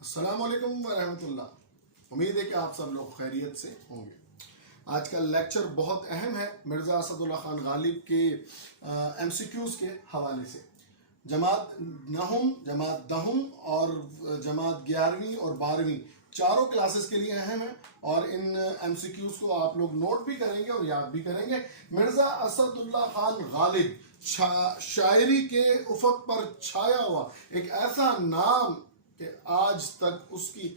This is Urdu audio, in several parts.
السلام علیکم ورحمۃ اللہ۔ امید ہے کہ آپ سب لوگ خیریت سے ہوں گے۔ آج کا لیکچر بہت اہم ہے مرزا اسد اللہ خان غالب کے ایم سی کیوز کے حوالے سے۔ جماعت نہم، جماعت دہم اور جماعت 11ویں اور 12ویں چاروں کلاسز کے لیے اہم ہے، اور ان ایم سی کیوز کو آپ لوگ نوٹ بھی کریں گے اور یاد بھی کریں گے۔ مرزا اسد اللہ خان غالب شاعری کے افق پر چھایا ہوا ایک ایسا نام کہ آج تک اس کی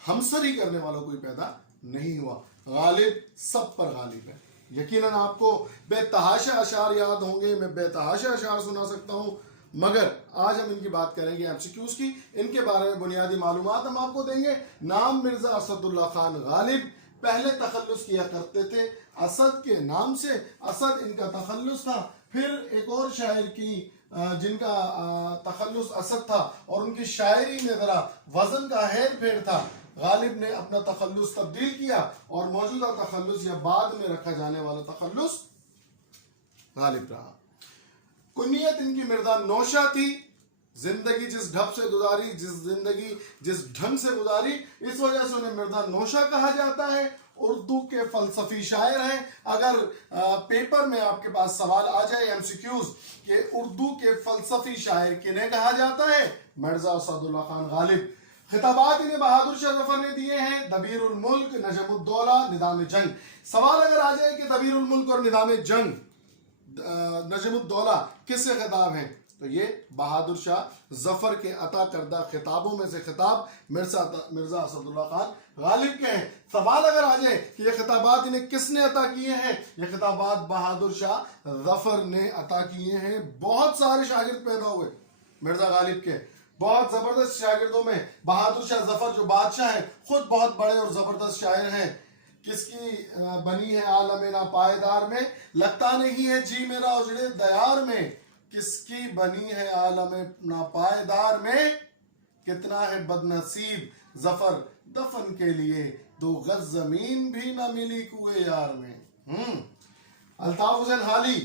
ہمسری کرنے والوں کوئی پیدا نہیں ہوا۔ غالب سب پر غالب ہے۔ یقیناً آپ کو بے تحاشا اشعار یاد ہوں گے، میں بے تحاشا اشعار سنا سکتا ہوں، مگر آج ہم ان کی بات کریں گے ایم سی کیوز کی۔ ان کے بارے میں بنیادی معلومات ہم آپ کو دیں گے۔ نام مرزا اسد اللہ خان غالب، پہلے تخلص کیا کرتے تھے اسد کے نام سے، اسد ان کا تخلص تھا۔ پھر ایک اور شاعر کی جن کا تخلص اسد تھا اور ان کی شاعری میں ذرا وزن کا ہیر پھیر تھا، غالب نے اپنا تخلص تبدیل کیا اور موجودہ تخلص یا بعد میں رکھا جانے والا تخلص غالب رہا۔ کنیت ان کی مرزا نوشہ تھی۔ زندگی جس ڈھب سے گزاری، زندگی جس ڈھنگ سے گزاری، اس وجہ سے انہیں مرزا نوشہ کہا جاتا ہے۔ اردو کے فلسفی شاعر ہیں۔ اگر پیپر میں آپ کے پاس سوال آ جائے ایم سی کیوز کہ اردو کے فلسفی شاعر کنہیں کہا جاتا ہے، مرزا اسد اللہ خان غالب۔ خطابات انہیں بہادر شاہ ظفر نے دیے ہیں: دبیر الملک، نجم الدولہ، نظام جنگ۔ سوال اگر آ جائے کہ دبیر الملک اور نظام جنگ، نجم الدولہ کس سے خطاب ہیں، تو یہ بہادر شاہ ظفر کے عطا کردہ خطابوں میں سے خطاب مرزا اسد اللہ خان غالب کے ہیں۔ سوال اگر آ جائے کہ یہ خطابات انہیں کس نے عطا کیے ہیں، یہ خطابات بہادر شاہ ظفر نے عطا کیے ہیں۔ بہت سارے شاگرد پیدا ہوئے مرزا غالب کے، بہت زبردست شاگردوں میں بہادر شاہ ظفر جو بادشاہ ہیں خود بہت بڑے اور زبردست شاعر ہیں۔ کس کی بنی ہے عالم نا پائیدار میں، لگتا نہیں ہے جی میرا اجڑے دیار میں۔ کس کی بنی ہے عالم نا پائیدار میں، کتنا ہے بد نصیب ظفر دفن کے لیے، 2 گز زمین بھی نہ ملی کوئے یار میں۔ الطاف حسین حالی،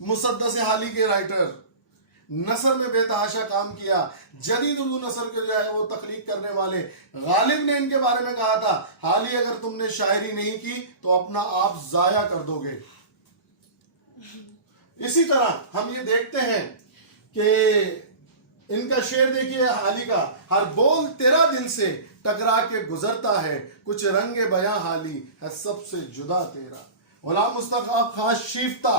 مسدس حالی کے رائٹر، نثر میں بے تحاشا کام کیا، جدید اردو نثر کے جو ہے وہ تخلیق کرنے والے۔ غالب نے ان کے بارے میں کہا تھا: حالی اگر تم نے شاعری نہیں کی تو اپنا آپ ضائع کر دو گے۔ اسی طرح ہم یہ دیکھتے ہیں کہ ان کا شعر دیکھیے حالی کا: ہر بول تیرا دل سے ٹکرا کے گزرتا ہے، کچھ رنگ بیاں حالی ہے سب سے جدا تیرا۔ غلام مصطفیٰ خان شیفتہ: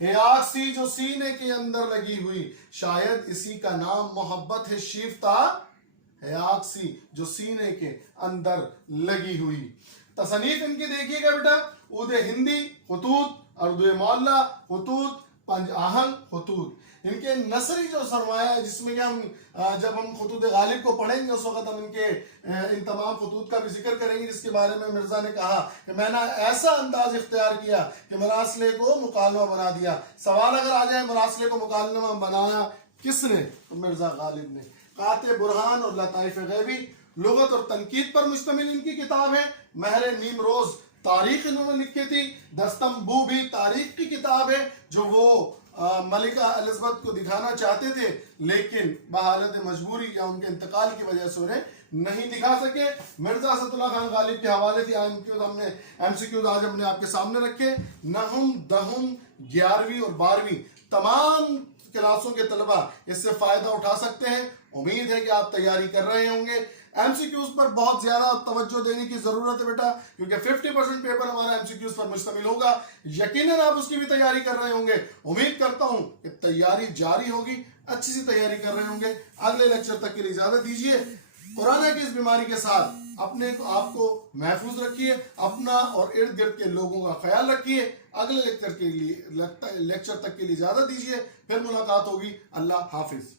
ہے آگ سی جو سینے کے اندر لگی ہوئی، شاید اسی کا نام محبت ہے شیفتہ، ہے آگ سی جو سینے کے اندر لگی ہوئی۔ تصنیف ان کی دیکھیے گا بیٹا: عود ہندی خطوط، اردو معلیٰ خطوط، پنج آہنگ خطوط۔ ان کے نثری جو سرمایہ ہے، جس میں کہ جب ہم خطوط غالب کو پڑھیں گے اس وقت ہم ان تمام خطوط کا بھی ذکر کریں گے، جس کے بارے میں مرزا نے کہا کہ میں نے ایسا انداز اختیار کیا کہ مراسلے کو مکالمہ بنا دیا۔ سوال اگر آ جائے مراسلے کو مکالمہ بنایا کس نے، تو مرزا غالب نے۔ قاطع برہان اور لطائف غیبی، لغت اور تنقید پر مشتمل ان کی کتاب ہے۔ مہر نیم روز تاریخ انہوں نے لکھی تھی۔ دستمبو بھی تاریخ کی کتاب ہے جو وہ ملکہ الزبتھ کو دکھانا چاہتے تھے، لیکن بحالت مجبوری یا ان کے انتقال کی وجہ سے انہیں نہیں دکھا سکے۔ مرزا اسد اللہ خان غالب کے حوالے سے ہم نے ایم سی کیوز آج ہم نے آپ کے سامنے رکھے۔ نہم، دہم، 11ویں اور 12ویں تمام کلاسوں کے طلبہ اس سے فائدہ اٹھا سکتے ہیں۔ امید ہے کہ آپ تیاری کر رہے ہوں گے۔ ایم سی کیوز پر بہت زیادہ توجہ دینے کی ضرورت ہے بیٹا، کیونکہ 50% پیپر ہمارا ایم سی کیوز پر مشتمل ہوگا۔ یقیناً آپ اس کی بھی تیاری کر رہے ہوں گے۔ امید کرتا ہوں کہ تیاری جاری ہوگی، اچھی سی تیاری کر رہے ہوں گے۔ اگلے لیکچر تک کے لیے اجازت دیجیے۔ کورونا کی اس بیماری کے ساتھ اپنے آپ کو محفوظ رکھیے، اپنا اور ارد گرد کے لوگوں کا خیال رکھیے۔ اگلے لیکچر تک کے لیے اجازت دیجیے، پھر ملاقات ہوگی۔ اللہ حافظ۔